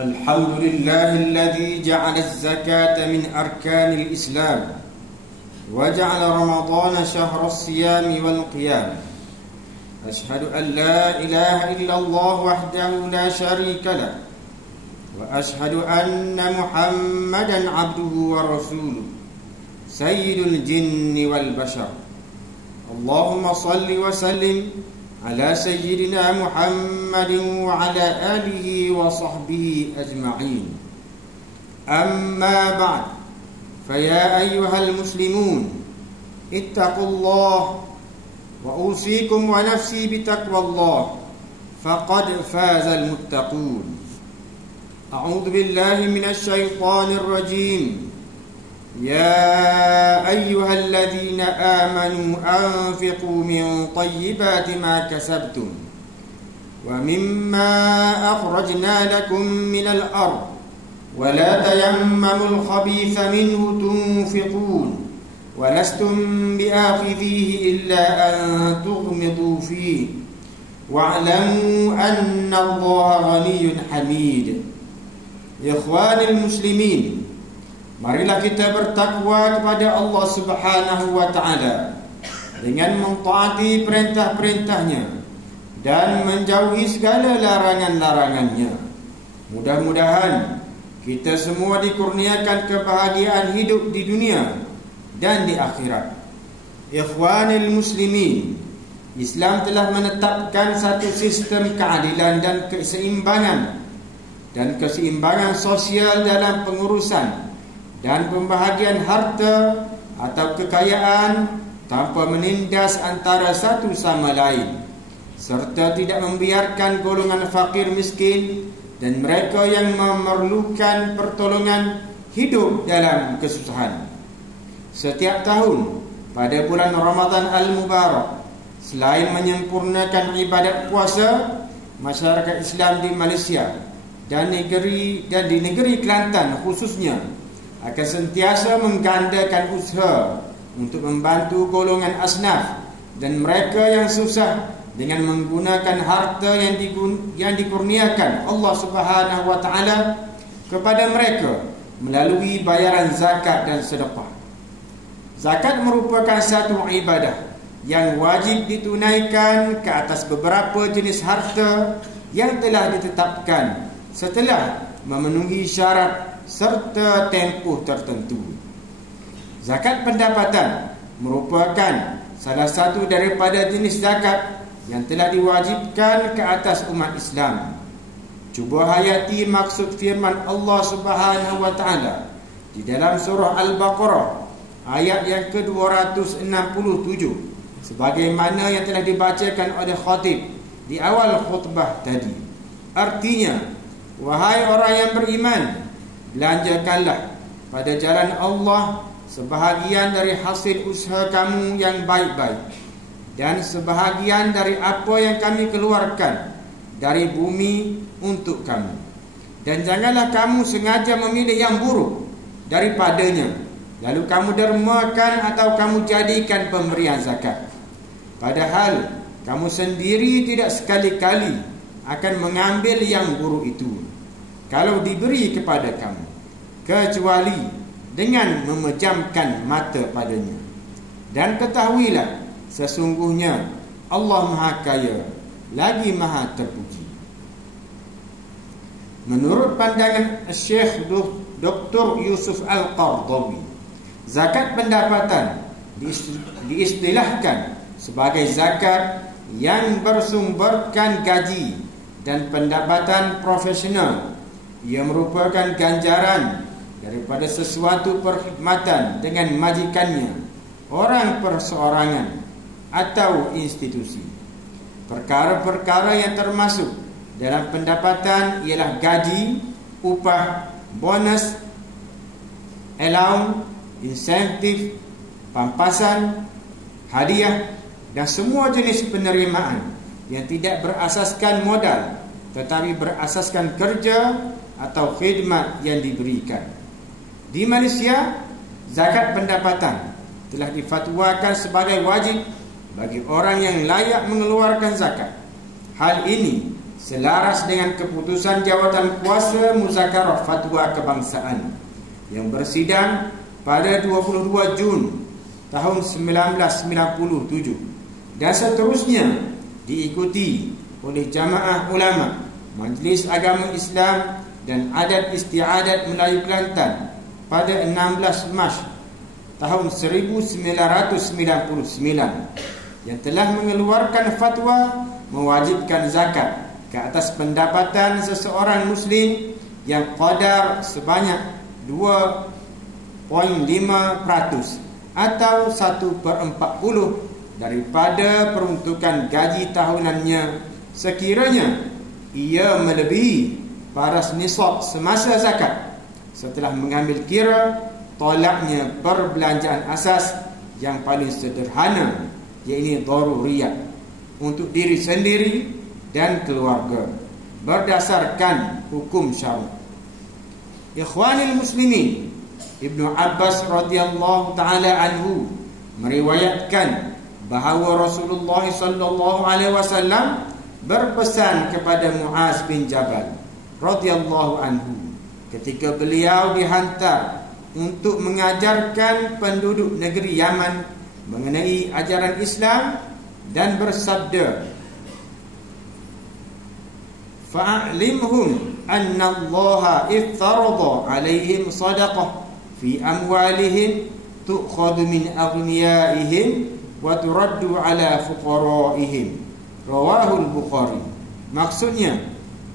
الحمد لله الذي جعل الزكاة من أركان الإسلام وجعل رمضان شهر الصيام والقيام. أشهد أن لا إله إلا الله وحده لا شريك له وأشهد أن محمدا عبده ورسوله سيد الجن والبشر. اللهم صل وسلم على سيدنا محمد وعلى آله وصحبه أجمعين. أما بعد، فيا أيها المسلمون اتقوا الله وأوصيكم ونفسي بتقوى الله فقد فاز المتقون. أعوذ بالله من الشيطان الرجيم. يا أيها الذين آمنوا أنفقوا من طيبات ما كسبتم ومما أخرجنا لكم من الأرض ولا تيمموا الخبيث منه تنفقون ولستم بآخذيه إلا أن تغمضوا فيه واعلموا أن الله غني حميد. إخواني المسلمين, marilah kita bertakwa kepada Allah Subhanahu wa Ta'ala dengan mentaati perintah-perintahnya dan menjauhi segala larangan-larangannya. Mudah-mudahan kita semua dikurniakan kebahagiaan hidup di dunia dan di akhirat. Ikhwanil muslimin, Islam telah menetapkan satu sistem keadilan dan keseimbangan sosial dalam pengurusan dan pembahagian harta atau kekayaan tanpa menindas antara satu sama lain, serta tidak membiarkan golongan fakir miskin dan mereka yang memerlukan pertolongan hidup dalam kesusahan. Setiap tahun pada bulan Ramadan Al-Mubarak, selain menyempurnakan ibadat puasa, masyarakat Islam di Malaysia dan di negeri Kelantan khususnya akan sentiasa menggandakan usaha untuk membantu golongan asnaf dan mereka yang susah dengan menggunakan harta yang dikurniakan Allah Subhanahu wa Ta'ala kepada mereka melalui bayaran zakat dan sedekah. Zakat merupakan satu ibadah yang wajib ditunaikan ke atas beberapa jenis harta yang telah ditetapkan setelah memenuhi syarat serta tempoh tertentu. Zakat pendapatan merupakan salah satu daripada jenis zakat yang telah diwajibkan ke atas umat Islam. Cuba hayati maksud firman Allah Subhanahu wa Ta'ala di dalam surah Al-Baqarah ayat yang ke-267 sebagaimana yang telah dibacakan oleh khatib di awal khutbah tadi. Artinya, wahai orang yang beriman, belanjakanlah pada jalan Allah sebahagian dari hasil usaha kamu yang baik-baik dan sebahagian dari apa yang kami keluarkan dari bumi untuk kamu. Dan janganlah kamu sengaja memilih yang buruk daripadanya, lalu kamu dermakan atau kamu jadikan pemberian zakat, padahal kamu sendiri tidak sekali-kali akan mengambil yang buruk itu kalau diberi kepada kamu, kecuali dengan memejamkan mata padanya. Dan ketahuilah, sesungguhnya Allah Maha Kaya lagi Maha Terpuji. Menurut pandangan Syekh Dr. Yusuf Al-Qardawi, zakat pendapatan diistilahkan sebagai zakat yang bersumberkan gaji dan pendapatan profesional. Ia merupakan ganjaran daripada sesuatu perkhidmatan dengan majikannya, orang perseorangan atau institusi. Perkara-perkara yang termasuk dalam pendapatan ialah gaji, upah, bonus, allowance, insentif, pampasan, hadiah dan semua jenis penerimaan yang tidak berasaskan modal tetapi berasaskan kerja atau khidmat yang diberikan. Di Malaysia, zakat pendapatan telah difatwakan sebagai wajib bagi orang yang layak mengeluarkan zakat. Hal ini selaras dengan keputusan Jawatan Kuasa Muzakarah Fatwa Kebangsaan yang bersidang pada 22 Jun tahun 1997 dan seterusnya diikuti oleh Jamaah Ulama, Majlis Agama Islam dan Adat Istiadat Melayu Kelantan pada 16 Mac tahun 1999 yang telah mengeluarkan fatwa mewajibkan zakat ke atas pendapatan seseorang Muslim yang qadar sebanyak 2.5% atau 1/40 daripada peruntukan gaji tahunannya sekiranya ia melebihi paras nisab semasa zakat setelah mengambil kira tolaknya perbelanjaan asas yang paling sederhana, iaitu daruriyat untuk diri sendiri dan keluarga berdasarkan hukum syar'i. Ikhwanil muslimin, Ibnu Abbas radhiyallahu taala anhu meriwayatkan bahawa Rasulullah sallallahu alaihi wasallam berpesan kepada Muaz bin Jabal radhiyallahu anhu ketika beliau dihantar untuk mengajarkan penduduk negeri Yaman mengenai ajaran Islam dan bersabda, fa'alimhum anna Allah iftarada alaihim sadaqah fi amwalihim tu'khadhu min aghniyaihim wa turaddu ala fuqaraihim. Rawahul Bukhari. Maksudnya,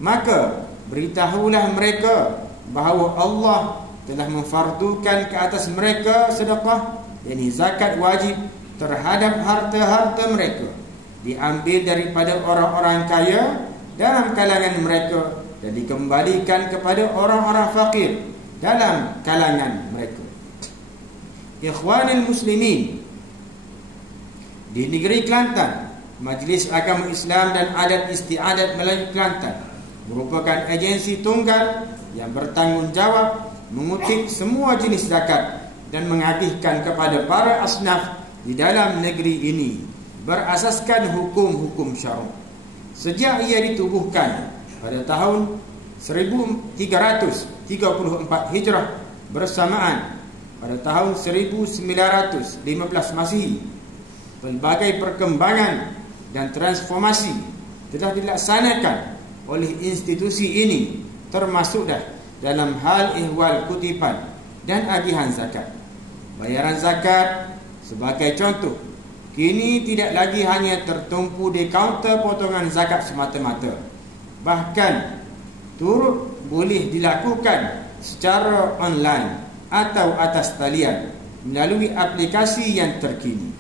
maka beritahulah mereka bahawa Allah telah memfardukan ke atas mereka sedekah, yakni zakat wajib terhadap harta-harta mereka, diambil daripada orang-orang kaya dalam kalangan mereka dan dikembalikan kepada orang-orang fakir dalam kalangan mereka. Ikhwanil muslimin, di negeri Kelantan, Majlis Agama Islam dan Adat Istiadat Melayu Kelantan merupakan agensi tunggal yang bertanggungjawab mengutip semua jenis zakat dan mengagihkan kepada para asnaf di dalam negeri ini berasaskan hukum-hukum syar'i. Sejak ia ditubuhkan pada tahun 1334 Hijrah bersamaan pada tahun 1915 Masihi, pelbagai perkembangan dan transformasi telah dilaksanakan oleh institusi ini, termasuk dalam hal ihwal kutipan dan agihan zakat. Bayaran zakat sebagai contoh kini tidak lagi hanya tertumpu di kaunter potongan zakat semata-mata, bahkan turut boleh dilakukan secara online atau atas talian melalui aplikasi yang terkini.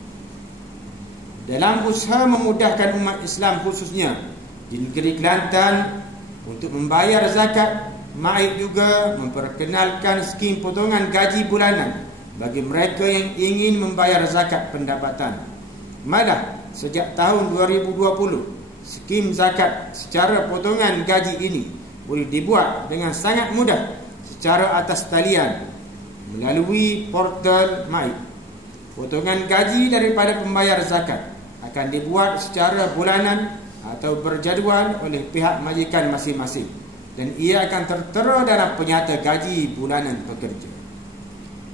Dalam usaha memudahkan umat Islam khususnya di negeri Kelantan untuk membayar zakat, MAID juga memperkenalkan skim potongan gaji bulanan bagi mereka yang ingin membayar zakat pendapatan. Malah sejak tahun 2020, skim zakat secara potongan gaji ini boleh dibuat dengan sangat mudah secara atas talian melalui portal MAID. Potongan gaji daripada pembayar zakat akan dibuat secara bulanan atau berjadual oleh pihak majikan masing-masing dan ia akan tertera dalam penyata gaji bulanan pekerja.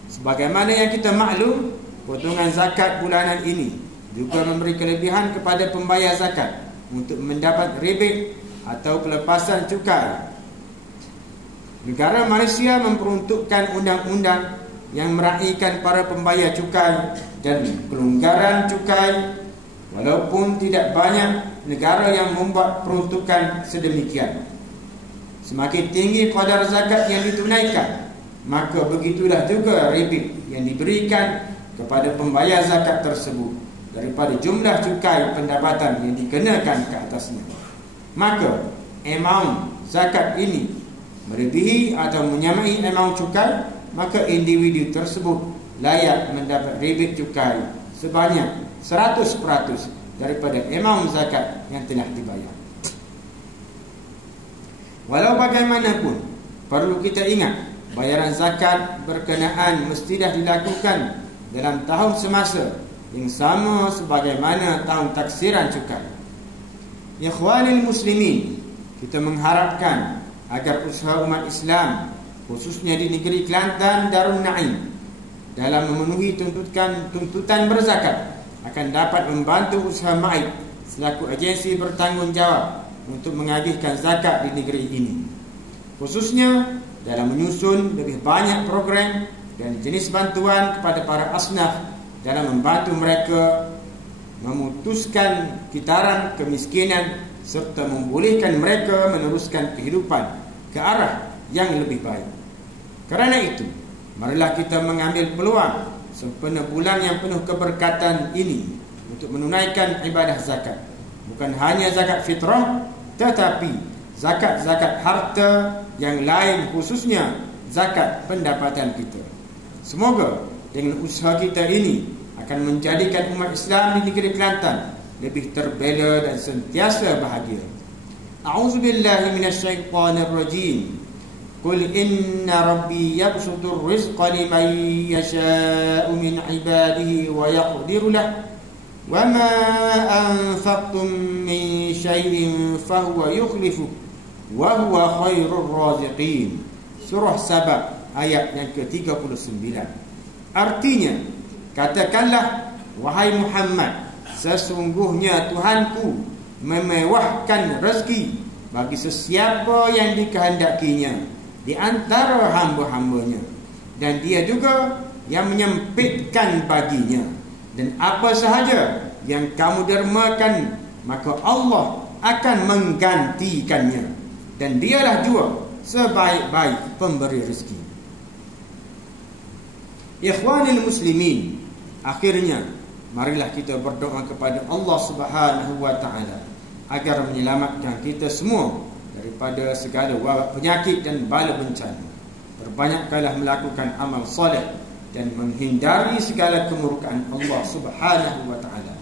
Sebagaimana yang kita maklum, potongan zakat bulanan ini juga memberi kelebihan kepada pembayar zakat untuk mendapat rebate atau pelepasan cukai. Negara Malaysia memperuntukkan undang-undang yang meraihkan para pembayar cukai dan kelonggaran cukai, walaupun tidak banyak negara yang membuat peruntukan sedemikian. Semakin tinggi kadar zakat yang ditunaikan, maka begitulah juga rebate yang diberikan kepada pembayar zakat tersebut daripada jumlah cukai pendapatan yang dikenakan ke atasnya. Maka amount zakat ini melebihi atau menyamai amount cukai, maka individu tersebut layak mendapat rebate cukai sebanyak 100% daripada amount zakat yang telah dibayar. Walau bagaimanapun, perlu kita ingat bayaran zakat berkenaan mestilah dilakukan dalam tahun semasa yang sama sebagaimana tahun taksiran cukai. Ikhwanil muslimin, kita mengharapkan agar usaha umat Islam, khususnya di negeri Kelantan Darun Naim, dalam memenuhi tuntutan berzakat akan dapat membantu usaha MAID selaku agensi bertanggungjawab untuk mengagihkan zakat di negeri ini, khususnya dalam menyusun lebih banyak program dan jenis bantuan kepada para asnaf dalam membantu mereka memutuskan kitaran kemiskinan serta membolehkan mereka meneruskan kehidupan ke arah yang lebih baik. Kerana itu, marilah kita mengambil peluang sempena bulan yang penuh keberkatan ini untuk menunaikan ibadah zakat. Bukan hanya zakat fitrah, tetapi zakat-zakat harta yang lain, khususnya zakat pendapatan kita. Semoga dengan usaha kita ini akan menjadikan umat Islam di negeri Kelantan lebih terbela dan sentiasa bahagia. A'udzubillahi minasyaitonir rajim. Qul inna rabbi yabsutur rizqa liman yasha'u min ibadihi wa yaqdiru lahu wa ma anfaqtum min syai'in fahuwa yukhlifu wa huwa khairur raziqin. Surah Saba ayat yang ke-39. Artinya, katakanlah wahai Muhammad, sesungguhnya Tuhanku memewahkan rezeki bagi sesiapa yang dikehendakinya di antara hamba-hambanya, dan Dia juga yang menyempitkan baginya. Dan apa sahaja yang kamu dermakan, maka Allah akan menggantikannya, dan Dialah juga sebaik-baik pemberi rezeki. Ikhwanil muslimin, akhirnya marilah kita berdoa kepada Allah Subhanahu wa taala agar menyelamatkan kita semua daripada segala wabak penyakit dan bala bencana. Perbanyakkanlah melakukan amal soleh dan menghindari segala kemurkaan Allah Subhanahu wa taala.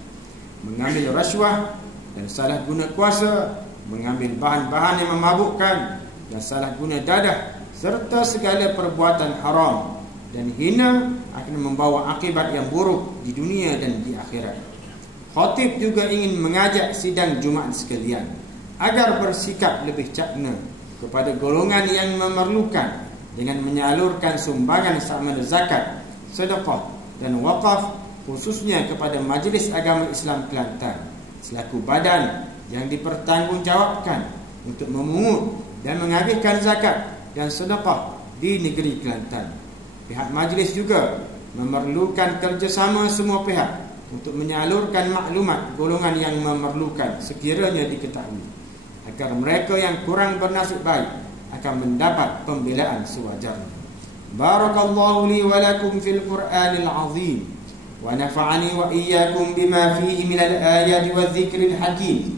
Mengambil rasuah dan salah guna kuasa, mengambil bahan-bahan yang memabukkan dan salah guna dadah, serta segala perbuatan haram dan hina akan membawa akibat yang buruk di dunia dan di akhirat. Khatib juga ingin mengajak sidang Jumaat sekalian agar bersikap lebih cakna kepada golongan yang memerlukan dengan menyalurkan sumbangan sama ada zakat, sedekah dan wakaf, khususnya kepada Majlis Agama Islam Kelantan selaku badan yang dipertanggungjawabkan untuk memungut dan mengagihkan zakat dan sedekah di negeri Kelantan. Pihak majlis juga memerlukan kerjasama semua pihak untuk menyalurkan maklumat golongan yang memerlukan sekiranya diketahui, agar mereka yang kurang bernasib baik akan mendapat pembelaan sewajarnya. Barakallahu li wa lakum fil Qur'anil azim wa nafa'ani wa iyyakum bima fihi minal ayati wadh-dhikril hakim.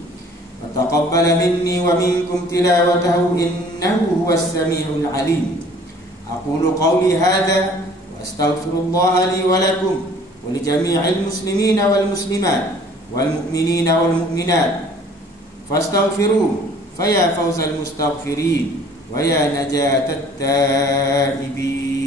Wa taqabbala minni wa minkum tilawatahu innahu huwas samiul alim. Aqulu qawli hadha wa astaghfirullah li wa lakum ولجميع المسلمين والمسلمات والمؤمنين والمؤمنات فاستغفروه فيا فوز المستغفرين ويا نجاة التائبين.